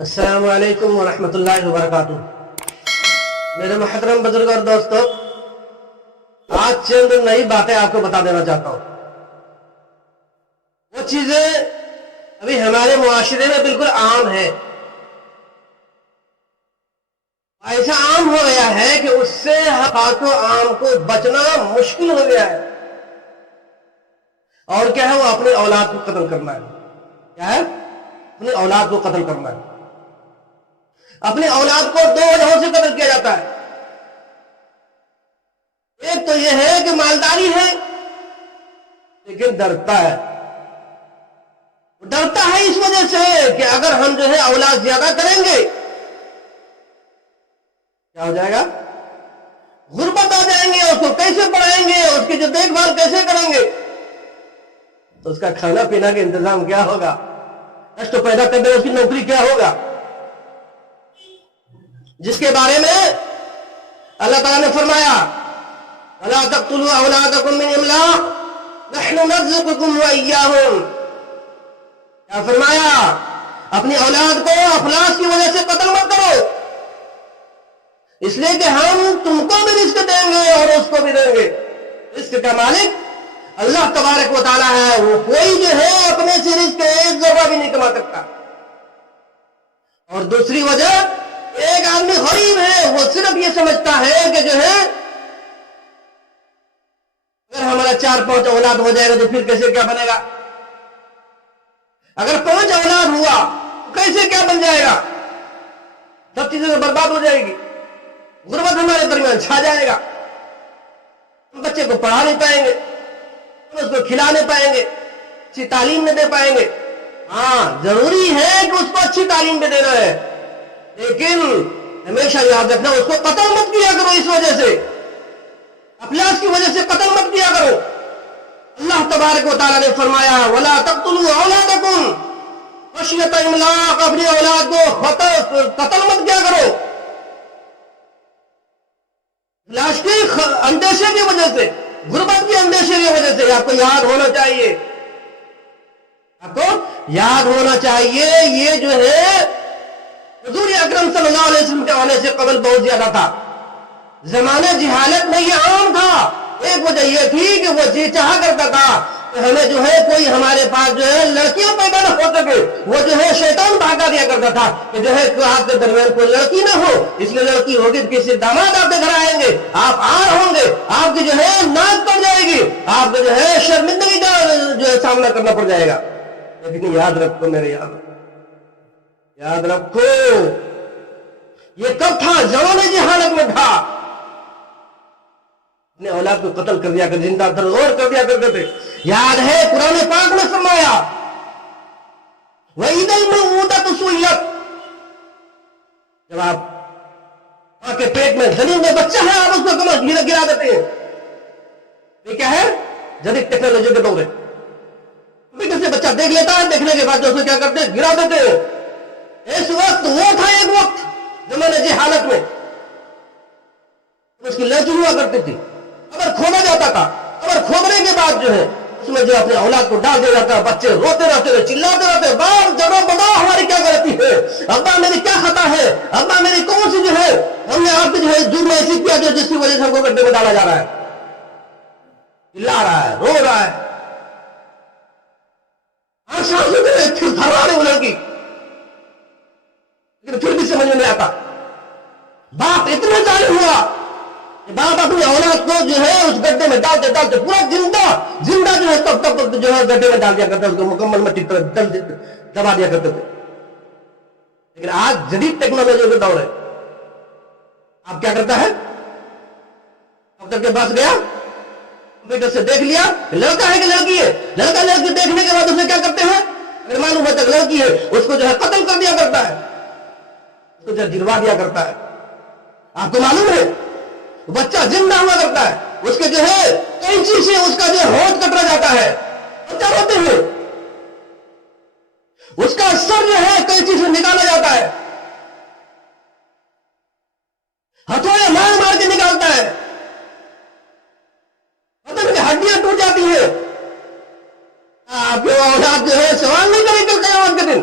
السلام علیکم ورحمۃ اللہ وبرکاتہ۔ میرے محترم بزرگ اور دوستو، آج چند نئی باتیں آپ کو بتا دینا چاہتا ہوں۔ وہ چیزیں ابھی ہمارے معاشرے میں بالکل عام ہیں، ایسا عام ہو گیا ہے کہ اس سے حقائق عام کو بچنا مشکل ہو گیا ہے۔ اور کیا ہے؟ وہ اپنی اولاد کو قتل کرنا ہے۔ کیا ہے؟ اپنی اولاد کو قتل کرنا ہے۔ اپنی اولاد کو دو وجہوں سے قتل کیا جاتا ہے۔ ایک تو یہ ہے کہ مالداری ہے، لیکن ڈرتا ہے۔ ڈرتا ہے اس وجہ سے کہ اگر ہم جو ہے اولاد زیادہ کریں گے کیا ہو جائے گا؟ غربت آ جائیں گے، اس کو کیسے پڑھائیں گے، اس کی جو دیکھ بھال کیسے کریں گے، تو اس کا کھانا پینا کا انتظام کیا ہوگا، کشٹ پیدا کرنے اس کی نوکری کیا ہوگا، جس کے بارے میں اللہ تعالیٰ نے فرمایا وَلَا تَقْتُلُوا أَوْلَادَكُم مِّنْ إِمْلَاقٍ نَحْنُ نَرْزُقُكُمْ وَإِيَّاهُمْ۔ کیا فرمایا؟ اپنی اولاد کو افلاس کی وجہ سے قتل مت کرو، اس لیے کہ ہم تم کو بھی رزق دیں گے اور اس کو بھی دیں گے۔ رزق کا مالک اللہ تبارک و تعالیٰ ہے، وہ کوئی جو ہے اپنے سے رزق ایک ذرہ بھی نہیں کما سکتا۔ اور دوسری وجہ، ایک آدمی غریب ہے، وہ صرف یہ سمجھتا ہے کہ جو ہے اگر ہمارا 4-5 اولاد ہو جائے گا تو پھر کیسے کیا بنے گا، اگر 5 اولاد ہوا تو کیسے کیا بن جائے گا، سب چیزیں تو برباد ہو جائے گی، غربت ہمارے درمیان چھا جائے گا، ہم بچے کو پڑھا نہیں پائیں گے، ہم اس کو کھلا نہیں پائیں گے، اچھی تعلیم نہیں دے پائیں گے۔ ہاں ضروری ہے کہ اس کو اچھی تعلیم بھی دینا ہے، لیکن ہمیشہ یاد رکھنا اس کو قتل مت کیا کرو، اس وجہ سے افلاس کی وجہ سے قتل مت کیا کرو۔ اللہ تبارک و تعالیٰ نے فرمایا وَلَا تَقْتُلُوا أَوْلَادَكُمْ خَشْيَةَ إِمْلَاقٍ، اپنی اولاد کو قتل مت کیا کرو افلاس کے اندیشے کی وجہ سے، غربت کے اندیشے کی وجہ سے۔ آپ کو یاد ہونا چاہیے، آپ کو یاد ہونا چاہیے، یہ جو ہے حضور اکرم صلی اللہ علیہ وسلم کے آنے سے قبل بہت زیادہ تھا، زمانے جہالت میں یہ عام تھا۔ ایک وجہ یہ تھی کہ وہ جی چاہا کرتا تھا کہ ہمیں جو ہے کوئی ہمارے پاس جو ہے لڑکیاں پیدا نہ ہو سکے، وہ جو ہے شیطان بھاگا دیا کرتا تھا کہ جو ہے آپ کے درمیان کوئی لڑکی نہ ہو، اس لیے لڑکی ہوگی تو کسی داماد آپ کے گھر آئیں گے، آپ آر ہوں گے، آپ کی جو ہے ناک پڑ جائے گی، آپ کو جو ہے شرمندگی کا جو ہے سامنا کرنا پڑ جائے گا۔ لیکن یاد رکھو میرے یاد رکھو، یہ کب تھا؟ زمانے جہالت میں تھا۔ اپنے اولاد کو قتل کر دیا کر، زندہ اور کر دیا کرتے تھے۔ یاد ہے قرآن پاک میں فرمایا وَإِذَا الْمَوْءُودَةُ سُئِلَتْ، جب آپ ماں کے پیٹ میں زمین میں بچہ ہے، آپ اس کو گرا دیتے ہیں۔ یہ کیا ہے؟ جدید ٹیکنالوجی کے دور ہے، کمپیوٹر سے بچہ دیکھ لیتا ہے، دیکھنے کے بعد جو کیا کرتے ہیں؟ گرا دیتے ہیں۔ اس وقت وہ تھا ایک وقت زمانے جہالت میں، اس کی لڑکی ہوا کرتی تھی، اگر کھودا جاتا تھا، اگر کھودنے کے بعد جو ہے اس میں جو اپنے اولاد کو ڈال دیا جاتا ہے، بچے روتے رہتے ہیں، چلاتے رہتے ہیں، باپ جب بتاؤ ہماری کیا غلطی ہے، ابا میری کیا خطا ہے، ابا میری کون سی جو ہے ہم نے آپ کی جو ہے جرم ایسی کیا جو جس کی وجہ سے ہم کو گڈھے میں ڈالا جا رہا ہے، چلا رہا ہے، رو رہا ہے، ہر شام سے پھر تھرا رہی وہ لڑکی، لیکن پھر بھی سمجھ میں نہیں آتا۔ باپ اتنا ظالم ہوا، باپ اپنی اولاد کو جو ہے اس گڈھے میں ڈالتے ڈالتے پورا زندہ جو ہے تب تک جو ہے گڈھے میں ڈال دیا کرتا، اس کو مکمل مٹی پر دبا دیا کرتے تھے۔ لیکن آج جدید ٹیکنالوجی کا دور ہے، آپ کیا کرتا ہے؟ ڈاکٹر کے پاس گیا، کمپیوٹر سے دیکھ لیا لڑکا ہے کہ لڑکی ہے، لڑکا لڑکی دیکھنے کے بعد اسے کیا کرتے ہیں؟ اگر معلوم ہے تک لڑکی ہے اس کو جو ہے قتل کر دیا کرتا ہے، اس کو جو ہے گروا دیا کرتا ہے۔ آپ کو معلوم ہے بچہ زندہ ہوا کرتا ہے، اس کے جو ہے کینچی سے اس کا جو ہونٹ کٹرا جاتا ہے، بچہ روتے ہوئے، اس کا سر جو ہے کینچی سے نکالا جاتا ہے، ہتھوڑے مار مار کے نکالتا ہے، بدن کی ہڈیاں ٹوٹ جاتی ہیں۔ آپ کے اولاد جو ہے سوال نہیں کرے گا قیامت کے دن،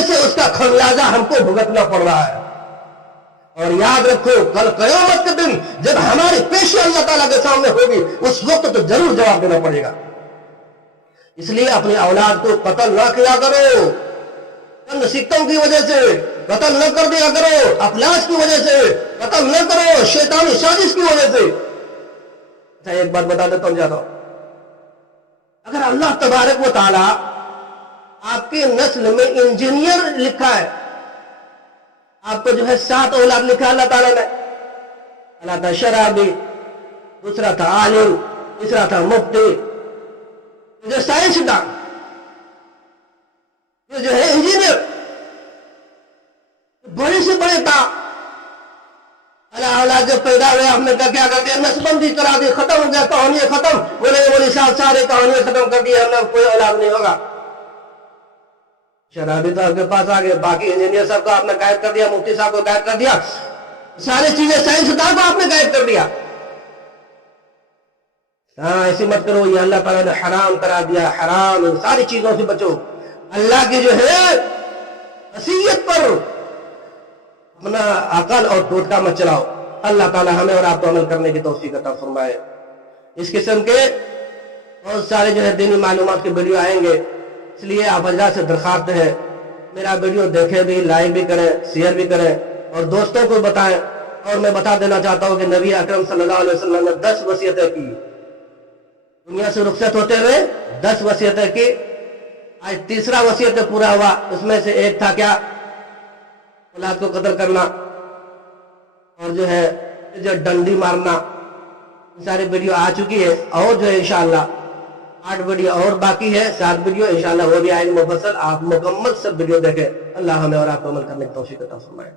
وجہ سے اس کا خمیازہ ہم کو بھگتنا پڑ رہا ہے. اور یاد رکھو کل قیامت کے دن جب ہماری پیشی اللہ تعالیٰ کے سامنے ہوگی اس وقت تو ضرور جواب دینا پڑے گا. اس لیے اپنی اولاد کو قتل نہ کیا کرو چند سکتوں کی وجہ سے، قتل نہ کر دیا کرو افلاس کی وجہ سے، قتل نہ کرو شیطانی سازش کی وجہ سے. اچھا ایک بات بتا دیتا ہوں جاتا ہوں، اگر اللہ تبارک و تعالی آپ کی نسل میں انجینئر لکھا ہے، آپ کو جو ہے 7 اولاد لکھا اللہ تعالیٰ نے، اللہ تھا شرابی، دوسرا تھا عالم، تیسرا تھا مفتی، جو سائنسداں، یہ جو ہے انجینئر، بڑے سے بڑے تھا. اللہ اولاد جب پیدا ہوئے ہم نے کیا کر دیا، نسبندی کرا دی، ختم ہو گیا، کہانی ختم، بولے صاحب سارے کہانی ختم کر دی، ہم نے کوئی اولاد نہیں ہوگا. شرابی تو آپ کے پاس آ گئے، باقی انجینئر صاحب کو آپ نے غائب کر دیا، مفتی صاحب کو غائب کر دیا، ساری چیزیں سائنسداں کو آپ نے غائب کر دیا. ہاں ایسی مت کرو، یہ اللہ تعالیٰ نے حرام کرا دیا، حرام. ان ساری چیزوں سے بچو، اللہ کی جو ہے وصیت پر اپنا عقل اور ٹوٹکا مت چلاؤ. اللہ تعالیٰ ہمیں اور آپ کو عمل کرنے کی توفیق عطا فرمائے. اس قسم کے بہت سارے جو ہے دینی معلومات کے ویڈیو آئیں گے، اس لیے آپ حضرات سے درخواست ہے میرا ویڈیو دیکھیں بھی، لائک بھی کریں، شیئر بھی کریں اور دوستوں کو بتائیں. اور میں بتا دینا چاہتا ہوں کہ نبی اکرم صلی اللہ علیہ وسلم نے 10 وصیتیں کی، دنیا سے رخصت ہوتے ہوئے 10 وصیتیں کی. آج تیسرا وصیت پورا ہوا، اس میں سے ایک تھا کیا، اولاد کو قتل کرنا اور جو ہے جو ڈنڈی مارنا. ساری ویڈیو آ چکی ہے اور جو ہے انشاءاللہ 8 ویڈیو اور باقی ہے، 7 ویڈیو انشاءاللہ وہ بھی آئے گی مفصل. آپ مکمل سب ویڈیو دیکھیں. اللہ ہمیں اور آپ کو عمل کرنے کی توفیق عطا فرمائے.